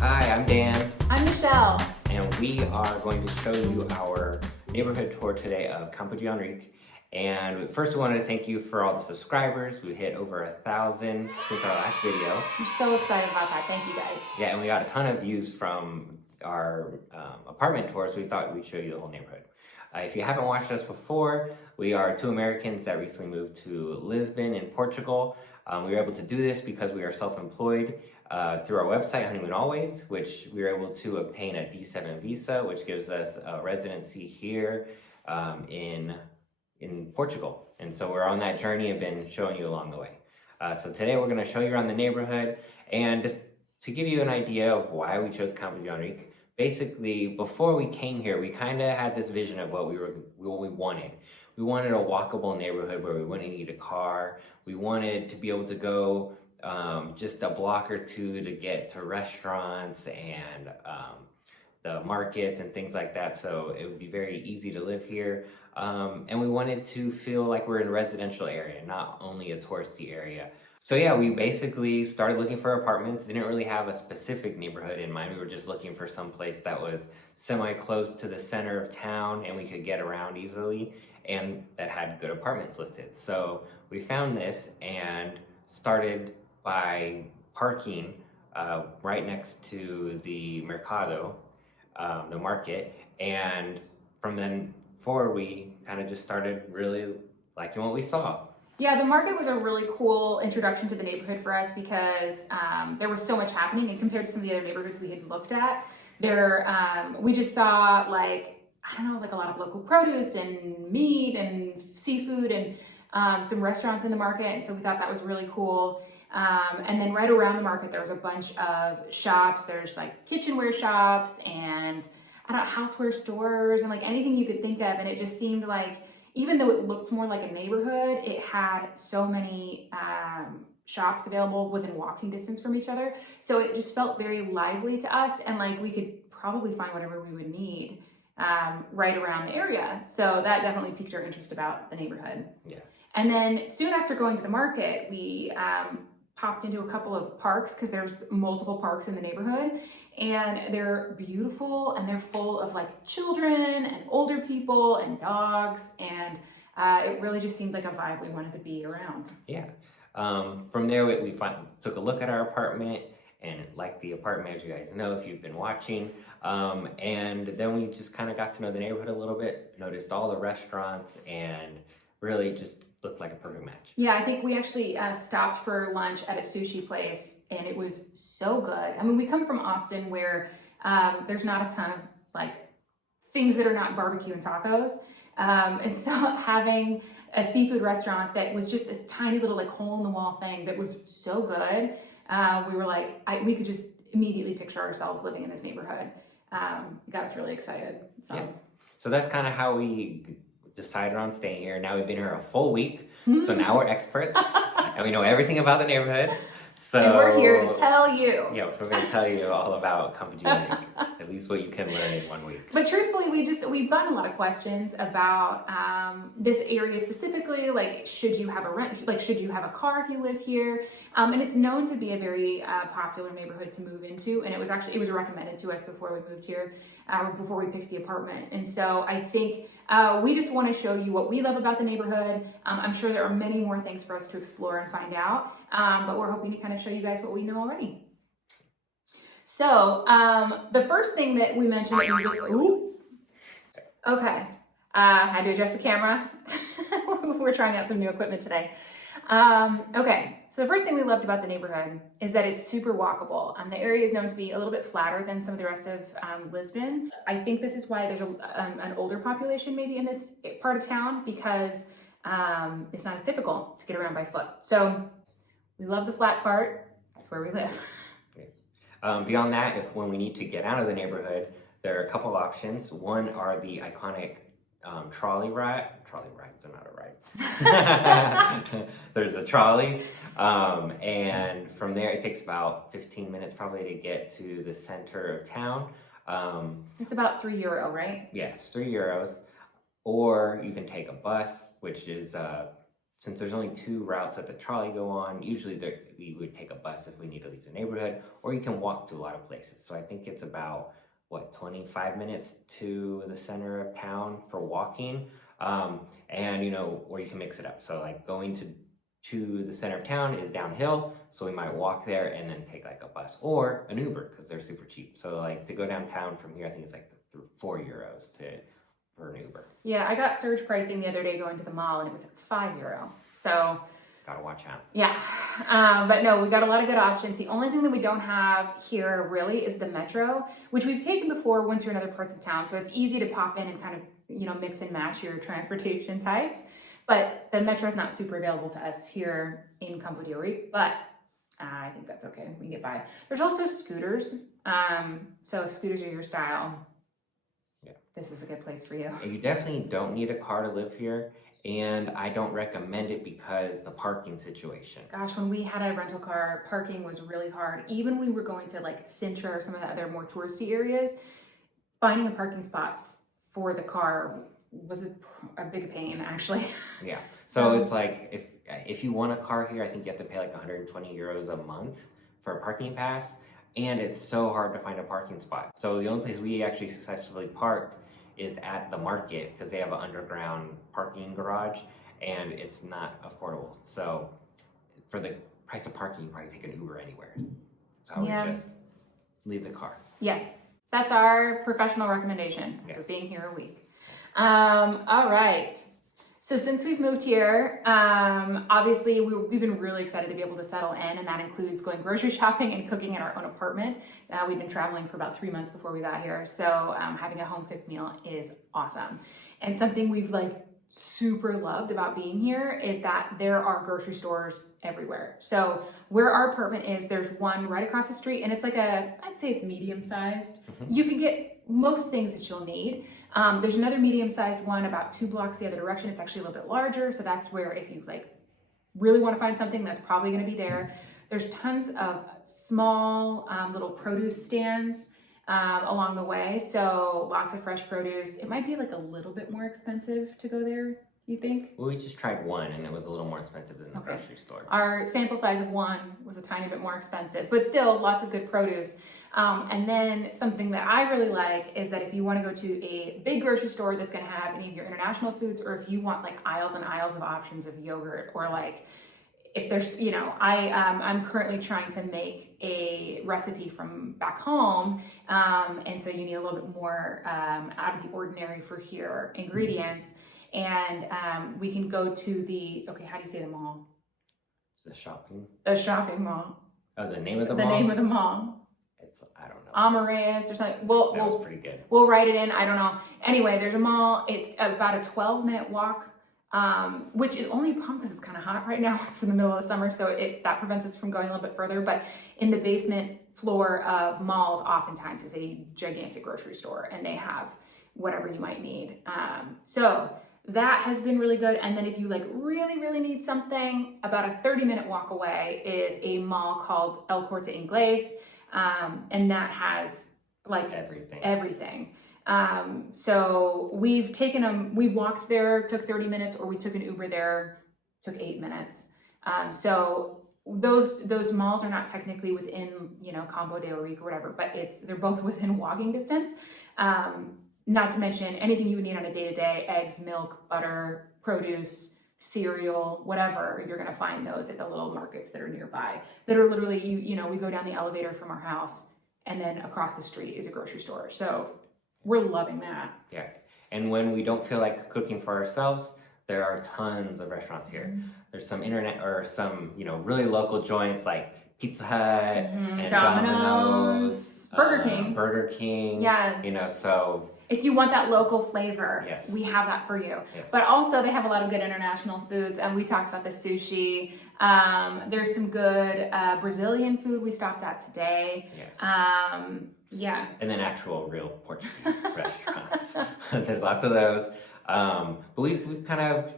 Hi, I'm Dan, I'm Michelle. and we are going to show you our neighborhood tour today of Campo de Ourique. And first, we wanted to thank you for all the subscribers. We hit over 1,000 since our last video. I'm so excited about that. Thank you guys. Yeah, and we got a ton of views from our apartment tour, so we thought we'd show you the whole neighborhood. If you haven't watched us before, we are two Americans that recently moved to Lisbon in Portugal. We were able to do this because we are self-employed through our website, Honeymoon Always, which we were able to obtain a D7 visa, which gives us a residency here in Portugal. And so we're on that journey and been showing you along the way. So today we're going to show you around the neighborhood, and just to give you an idea of why we chose Campo de Ourique. Basically, before we came here, we kind of had this vision of what we wanted. We wanted a walkable neighborhood where we wouldn't need a car. We wanted to be able to go just a block or two to get to restaurants and the markets and things like that, so it would be very easy to live here. And we wanted to feel like we're in a residential area, not only a touristy area. So yeah, we basically started looking for apartments. Didn't really have a specific neighborhood in mind. We were just looking for some place that was semi-close to the center of town and we could get around easily and that had good apartments listed. So we found this and started by parking right next to the mercado, the market, and from then forward we kind of just started really liking what we saw. Yeah, the market was a really cool introduction to the neighborhood for us because there was so much happening, and compared to some of the other neighborhoods we had looked at, we just saw like a lot of local produce and meat and seafood and some restaurants in the market, and so we thought that was really cool. And then right around the market there was a bunch of shops. There's like kitchenware shops and houseware stores and like anything you could think of, and it just seemed like, even though it looked more like a neighborhood, it had so many shops available within walking distance from each other. So it just felt very lively to us, and like we could probably find whatever we would need right around the area. So that definitely piqued our interest about the neighborhood. Yeah. And then soon after going to the market, we popped into a couple of parks because there's multiple parks in the neighborhood, and they're beautiful and they're full of like children and older people and dogs, and it really just seemed like a vibe we wanted to be around. Yeah. From there we took a look at our apartment and liked the apartment, as you guys know if you've been watching, and then we just kind of got to know the neighborhood a little bit, noticed all the restaurants, and really just looked like a perfect match. Yeah, I think we actually stopped for lunch at a sushi place, and it was so good. I mean, we come from Austin where there's not a ton of like things that are not barbecue and tacos, and so having a seafood restaurant that was just this tiny little like hole in the wall thing that was so good, we were like, we could just immediately picture ourselves living in this neighborhood. It got us really excited. So. Yeah. So that's kind of how we decided on staying here. Now we've been here a full week, so now we're experts and we know everything about the neighborhood. So and we're here to tell you. Yeah, we're going to tell you all about Campo de Ourique, at least what you can learn in 1 week. But truthfully, we've gotten a lot of questions about this area specifically, like should you have a rent, like should you have a car if you live here? And it's known to be a very popular neighborhood to move into, and it was recommended to us before we moved here, before we picked the apartment. And so I think we just want to show you what we love about the neighborhood. I'm sure there are many more things for us to explore and find out, but we're hoping to kind of show you guys what we know already. So the first thing that we mentioned, okay, had to adjust the camera. We're trying out some new equipment today. Okay, so the first thing we loved about the neighborhood is that it's super walkable. The area is known to be a little bit flatter than some of the rest of Lisbon. I think this is why there's an older population maybe in this part of town, because it's not as difficult to get around by foot. So we love the flat part. That's where we live. Beyond that, when we need to get out of the neighborhood, there are a couple options. One are the iconic trolley rides are not a ride. There's the trolleys, and from there it takes about 15 minutes probably to get to the center of town. It's about €3, right? Yes, €3. Or you can take a bus, which is since there's only 2 routes that the trolley go on, usually we would take a bus if we need to leave the neighborhood, or you can walk to a lot of places. So I think it's about, 25 minutes to the center of town for walking. And or you can mix it up. So like going to the center of town is downhill, so we might walk there and then take like a bus or an Uber because they're super cheap. So like to go downtown from here, I think it's like €4 for an Uber. Yeah, I got surge pricing the other day going to the mall, and it was €5. So Gotta watch out. yeah, but no, we got a lot of good options. The only thing that we don't have here really is the metro, which we've taken before once you're in other parts of town. So it's easy to pop in and kind of, mix and match your transportation types. But the metro is not super available to us here in Campo de Ourique, but I think that's okay. We can get by. There's also scooters. So if scooters are your style, yeah, this is a good place for you. You definitely don't need a car to live here. And I don't recommend it because the parking situation. Gosh, when we had a rental car, parking was really hard. Even when we were going to like Sintra or some of the other more touristy areas, finding a parking spot for the car was a big pain, actually. Yeah. So it's like if you want a car here, I think you have to pay like €120 a month for a parking pass, and it's so hard to find a parking spot. So the only place we actually successfully parked is at the market because they have an underground parking garage, and it's not affordable. So for the price of parking, you probably take an Uber anywhere. So I would just leave the car. Yeah, that's our professional recommendation for being here a week. All right. So since we've moved here, obviously we've been really excited to be able to settle in, and that includes going grocery shopping and cooking in our own apartment. We've been traveling for about 3 months before we got here, so having a home cooked meal is awesome. And something we've super loved about being here is that there are grocery stores everywhere. So where our apartment is, there's one right across the street, and it's I'd say it's medium sized. Mm-hmm. You can get most things that you'll need. There's another medium-sized one about 2 blocks the other direction. It's actually a little bit larger, so that's where if you really want to find something, that's probably going to be there. There's tons of small little produce stands along the way, so lots of fresh produce. It might be a little bit more expensive to go there, you think? Well, we just tried one, and it was a little more expensive than the grocery store. Our sample size of one was a tiny bit more expensive, but still lots of good produce. And then something that I really like is that if you want to go to a big grocery store that's going to have any of your international foods, or if you want aisles and aisles of options of yogurt, or if there's, I'm currently trying to make a recipe from back home. And so you need a little bit more out of the ordinary for here ingredients. And we can go to how do you say the mall? The shopping mall. Oh, the name of the mall? The name of the mall. I don't know. Amareus or something. That was pretty good. We'll write it in. I don't know. Anyway, there's a mall. It's about a 12-minute walk, which is only pumped because it's kind of hot right now. It's in the middle of the summer, so that prevents us from going a little bit further. But in the basement floor of malls, oftentimes is a gigantic grocery store, and they have whatever you might need. So that has been really good. And then if you really, really need something, about a 30-minute walk away is a mall called El Corte Inglés. And that has everything. So we walked there, took 30 minutes, or we took an Uber there, took 8 minutes. So those malls are not technically within, Campo de Ourique or whatever, but they're both within walking distance. Not to mention anything you would need on a day-to-day: eggs, milk, butter, produce, cereal, whatever. You're going to find those at the little markets that are nearby, that are literally, we go down the elevator from our house, and then across the street is a grocery store. So we're loving that. Yeah. And when we don't feel like cooking for ourselves, there are tons of restaurants here. Mm-hmm. There's some some really local joints like Pizza Hut, and Domino's, Burger King. Yes. So if you want that local flavor, we have that for you. Yes. But also they have a lot of good international foods, and we talked about the sushi. There's some good Brazilian food we stopped at today. Yes. And then actual real Portuguese restaurants. There's lots of those. But we've kind of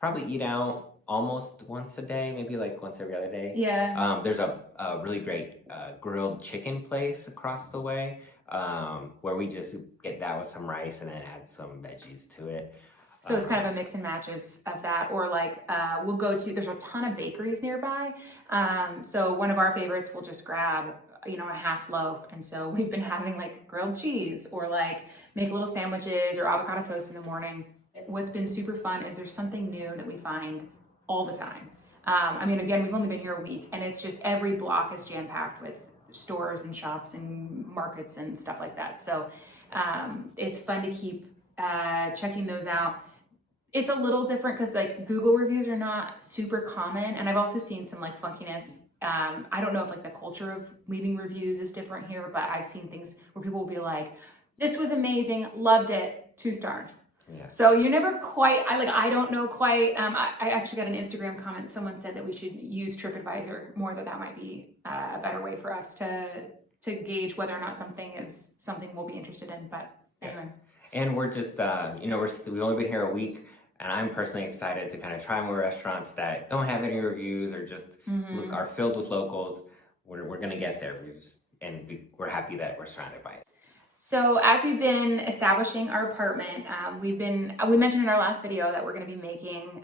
probably eat out almost once a day, maybe once every other day. Yeah. There's a really great grilled chicken place across the way, where we just get that with some rice and then add some veggies to it. So it's kind of a mix and match of that. Or like we'll go to, there's a ton of bakeries nearby. So one of our favorites will just grab, you know, a half loaf. And so we've been having like grilled cheese or like make little sandwiches or avocado toast in the morning. What's been super fun is there's something new that we find all the time. I mean, again, we've only been here a week and it's just every block is jam-packed with stores and shops and markets and stuff like that. So it's fun to keep checking those out. It's a little different because like Google reviews are not super common, and I've also seen some like funkiness. I don't know if like the culture of leaving reviews is different here, but I've seen things where people will be like, "This was amazing, loved it, 2 stars." Yeah. So you're never quite. I don't know quite. I actually got an Instagram comment. Someone said that we should use TripAdvisor more. That might be a better way for us to gauge whether or not something is something we'll be interested in. But anyway. And we're just, you know, we've only been here a week, and I'm personally excited to kind of try more restaurants that don't have any reviews or just are filled with locals. We're gonna get their reviews, and we're happy that we're surrounded by it. So as we've been establishing our apartment, we mentioned in our last video that we're going to be making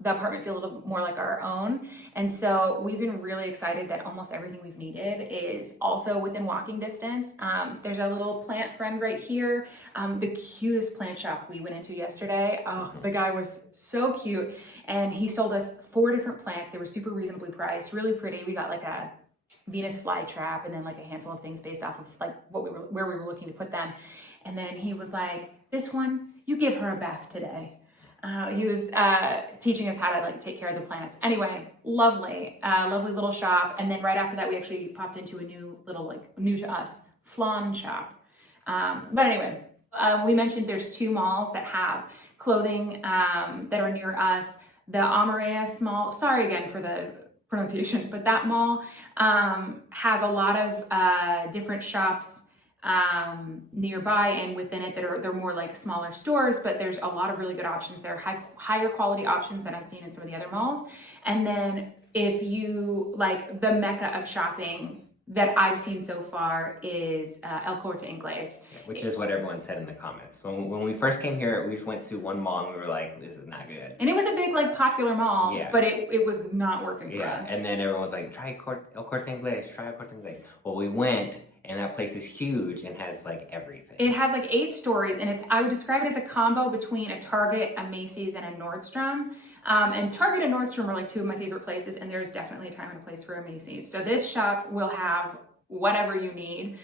the apartment feel a little more like our own. And so we've been really excited that almost everything we've needed is also within walking distance. There's a little plant friend right here. The cutest plant shop we went into yesterday. Oh, the guy was so cute. And he sold us 4 different plants. They were super reasonably priced, really pretty. We got like a Venus flytrap and then like a handful of things based off of like where we were looking to put them. And then he was like, "This one, you give her a bath today." He was teaching us how to like take care of the plants. Anyway, lovely little shop. And then right after that, we actually popped into a new little, like new to us, flan shop. But anyway, we mentioned there's 2 malls that have clothing that are near us. The Amareus Mall, sorry again for the pronunciation, but that mall has a lot of different shops nearby, and within it they're more like smaller stores, but there's a lot of really good options there, higher quality options that I've seen in some of the other malls. And then if you like, the mecca of shopping that I've seen so far is El Corte Inglés. Which is what everyone said in the comments. When we first came here, we just went to one mall and we were like, "This is not good." And it was a big like popular mall, but it was not working for us. And then everyone was like, "Try El Corte Inglés, try El Corte Inglés." Well, we went, and that place is huge and has like everything. It has like 8 stories, and I would describe it as a combo between a Target, a Macy's, and a Nordstrom. And Target and Nordstrom are like 2 of my favorite places, and there's definitely a time and a place for a Macy's. So this shop will have whatever you need.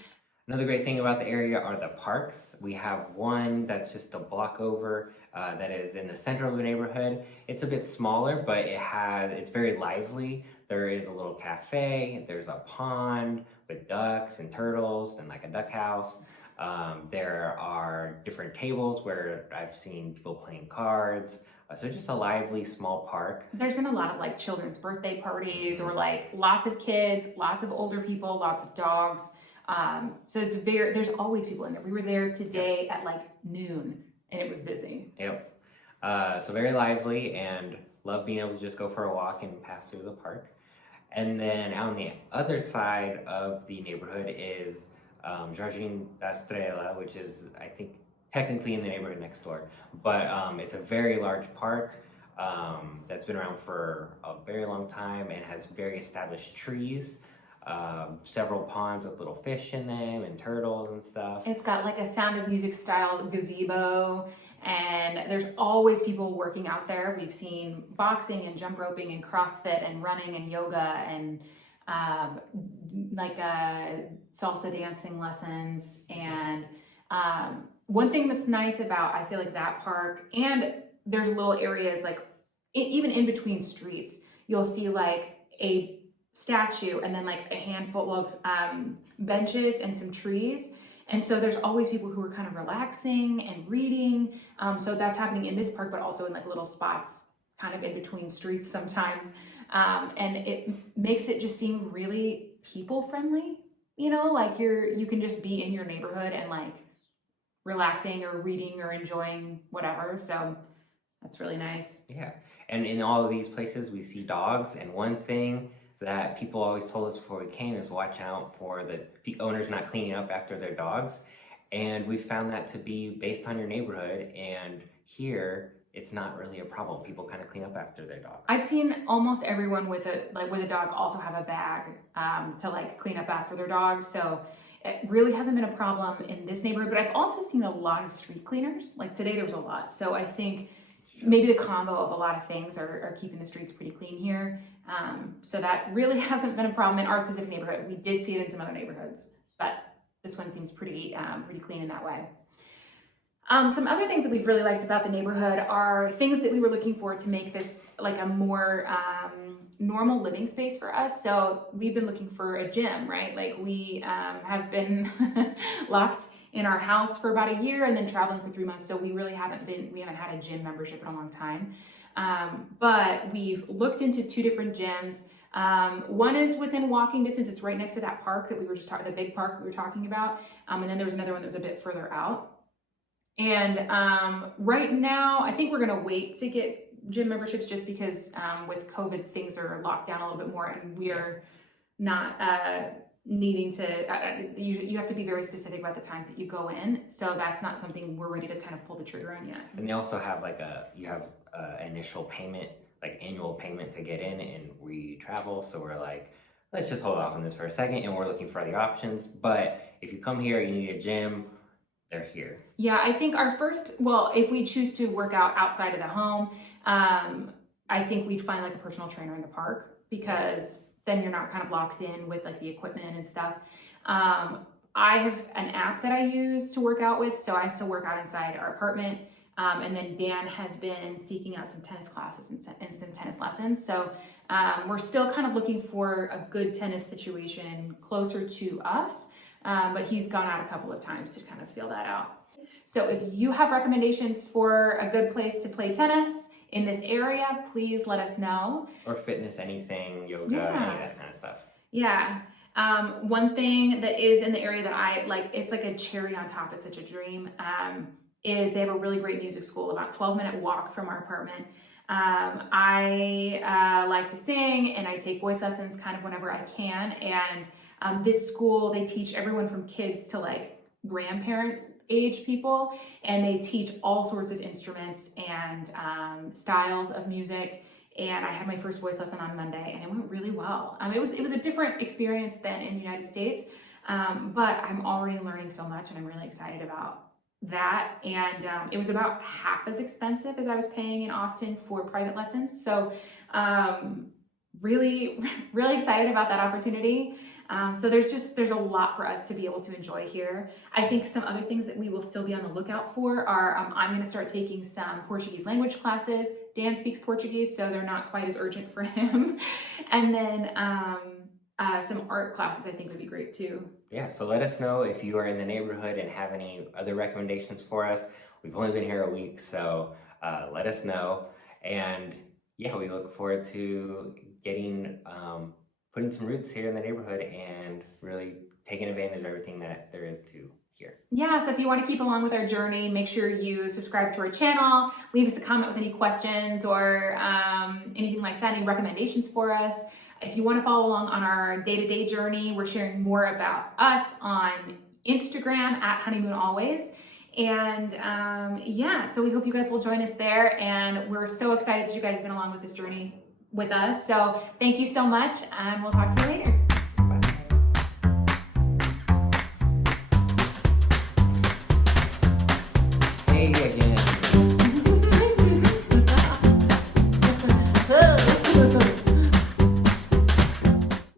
Another great thing about the area are the parks. We have one that's just a block over that is in the center of the neighborhood. It's a bit smaller, but it's very lively. There is a little cafe, there's a pond with ducks and turtles and like a duck house. There are different tables where I've seen people playing cards. So just a lively small park. There's been a lot of like children's birthday parties or like lots of kids, lots of older people, lots of dogs. So there's always people in there. We were there today at like noon and it was busy. Yep. So very lively, and love being able to just go for a walk and pass through the park. And then on the other side of the neighborhood is Jardim da Estrela, which is, I think, technically in the neighborhood next door, but it's a very large park that's been around for a very long time and has very established trees, several ponds with little fish in them and turtles and stuff. It's got like a Sound of Music style gazebo, and there's always people working out there. We've seen boxing and jump roping and CrossFit and running and yoga and salsa dancing lessons. And one thing that's nice about, I feel like, that park, and there's little areas like even in between streets, you'll see like a statue and then like a handful of benches and some trees. And so there's always people who are kind of relaxing and reading. So that's happening in this park, but also in like little spots kind of in between streets sometimes. And it makes it just seem really people friendly, you know, like you can just be in your neighborhood and like relaxing or reading or enjoying whatever. So that's really nice. Yeah. And in all of these places we see dogs, and one thing that people always told us before we came is watch out for the owners not cleaning up after their dogs. And we found that to be based on your neighborhood, and here it's not really a problem. People kind of clean up after their dogs. I've seen almost everyone with a dog also have a bag to like clean up after their dog. So it really hasn't been a problem in this neighborhood, but I've also seen a lot of street cleaners. Like today there was a lot. So I think maybe the combo of a lot of things are keeping the streets pretty clean here. So that really hasn't been a problem in our specific neighborhood. We did see it in some other neighborhoods, but this one seems pretty clean in that way. Some other things that we've really liked about the neighborhood are things that we were looking for to make this like a more normal living space for us. So we've been looking for a gym, right? Like we have been locked in our house for about a year and then traveling for 3 months. So we haven't had a gym membership in a long time. But we've looked into 2 different gyms. One is within walking distance. It's right next to that park that we were just talking, the big park that we were talking about. And then there was another one that was a bit further out. And right now, I think we're gonna wait to get gym memberships just because with COVID, things are locked down a little bit more, and we are not needing to. You have to be very specific about the times that you go in, so that's not something we're ready to kind of pull the trigger on yet. And they also have like initial payment, like annual payment to get in, and we travel, so we're like, let's just hold off on this for a second, and we're looking for other options. But if you come here, you need a gym. They're here. Yeah, I think if we choose to work out outside of the home, I think we'd find like a personal trainer in the park, because then you're not kind of locked in with like the equipment and stuff. I have an app that I use to work out with, so I still work out inside our apartment. And then Dan has been seeking out some tennis classes and some tennis lessons. So we're still kind of looking for a good tennis situation closer to us. But he's gone out a couple of times to kind of feel that out. So if you have recommendations for a good place to play tennis in this area, please let us know. Or fitness, anything, yoga, any of that kind of stuff. Yeah. One thing that is in the area that I like, it's like a cherry on top, it's such a dream, is they have a really great music school, about 12-minute walk from our apartment. I like to sing, and I take voice lessons kind of whenever I can, and this school, they teach everyone from kids to like grandparent age people, and they teach all sorts of instruments and styles of music. And I had my first voice lesson on Monday, and it went really well. It was a different experience than in the United States, but I'm already learning so much, and I'm really excited about that. And it was about half as expensive as I was paying in Austin for private lessons. So really, really excited about that opportunity. So there's a lot for us to be able to enjoy here. I think some other things that we will still be on the lookout for are, I'm going to start taking some Portuguese language classes. Dan speaks Portuguese, so they're not quite as urgent for him. And then some art classes I think would be great too. Yeah, so let us know if you are in the neighborhood and have any other recommendations for us. We've only been here a week, so let us know. And yeah, we look forward to getting putting some roots here in the neighborhood and really taking advantage of everything that there is to here. Yeah, so if you want to keep along with our journey, make sure you subscribe to our channel, leave us a comment with any questions or anything like that, any recommendations for us. If you want to follow along on our day-to-day journey, we're sharing more about us on Instagram at Honeymoon Always. And yeah, so we hope you guys will join us there. And we're so excited that you guys have been along with this journey with us. So thank you so much, and we'll talk to you later. Bye. Hey again.